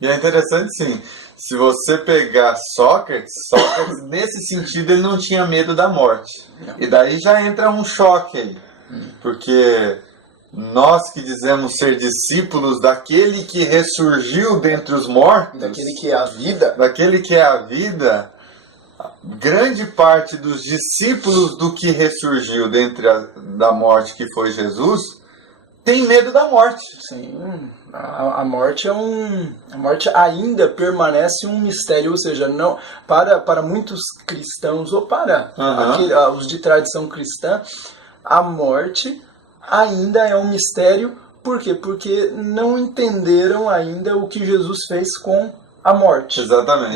E é interessante, sim, se você pegar Sócrates, nesse sentido, ele não tinha medo da morte. E daí já entra um choque aí, porque nós que dizemos ser discípulos daquele que ressurgiu dentre os mortos, Daquele que é a vida, grande parte dos discípulos do que ressurgiu da morte, que foi Jesus, tem medo da morte. sim, a morte a morte ainda permanece um mistério, ou seja, não para muitos cristãos ou para os de tradição cristã, a morte ainda é um mistério. Por quê? Porque não entenderam ainda o que Jesus fez com a morte. Exatamente.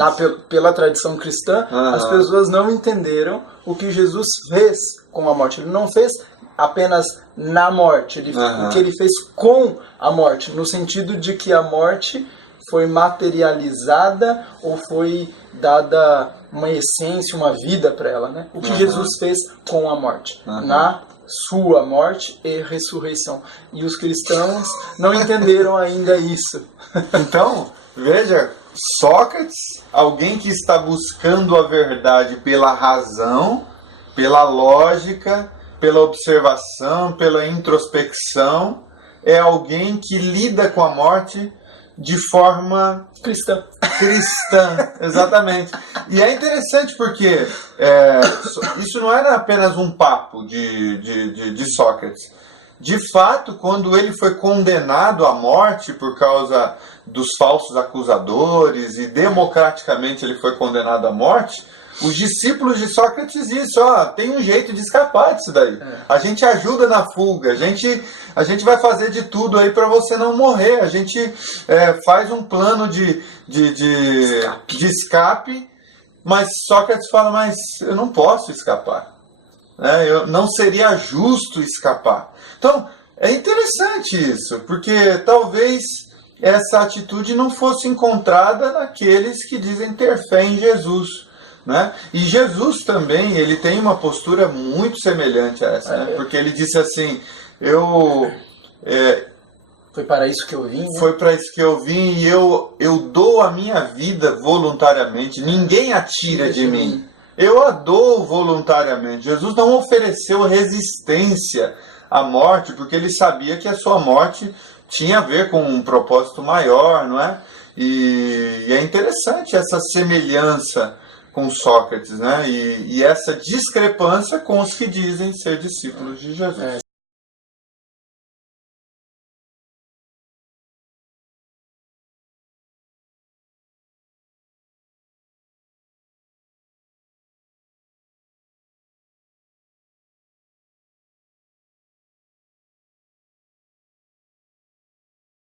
Pela tradição cristã, as pessoas não entenderam o que Jesus fez com a morte. Ele não fez apenas na morte, o que ele fez com a morte, no sentido de que a morte foi materializada ou foi dada uma essência, uma vida para ela, né? O que Jesus fez com a morte, na sua morte e ressurreição. E os cristãos não entenderam ainda isso. Então, veja, Sócrates, alguém que está buscando a verdade pela razão, pela lógica, pela observação, pela introspecção, é alguém que lida com a morte de forma cristã, exatamente. E é interessante porque isso não era apenas um papo de Sócrates. De fato, quando ele foi condenado à morte por causa dos falsos acusadores e democraticamente ele foi condenado à morte, os discípulos de Sócrates tem um jeito de escapar disso daí. A gente ajuda na fuga, a gente vai fazer de tudo aí para você não morrer. A gente faz um plano de escape, mas Sócrates fala, mas eu não posso escapar. Não seria justo escapar. Então, é interessante isso, porque talvez essa atitude não fosse encontrada naqueles que dizem ter fé em Jesus. Né? E Jesus também, ele tem uma postura muito semelhante a essa, né? Porque ele disse assim, foi para isso que eu vim, né? Foi para isso que eu vim e eu dou a minha vida voluntariamente, ninguém atira de mim. Eu a dou voluntariamente. Jesus não ofereceu resistência à morte, porque ele sabia que a sua morte tinha a ver com um propósito maior, não é? E é interessante essa semelhança com Sócrates, né? E essa discrepância com os que dizem ser discípulos de Jesus.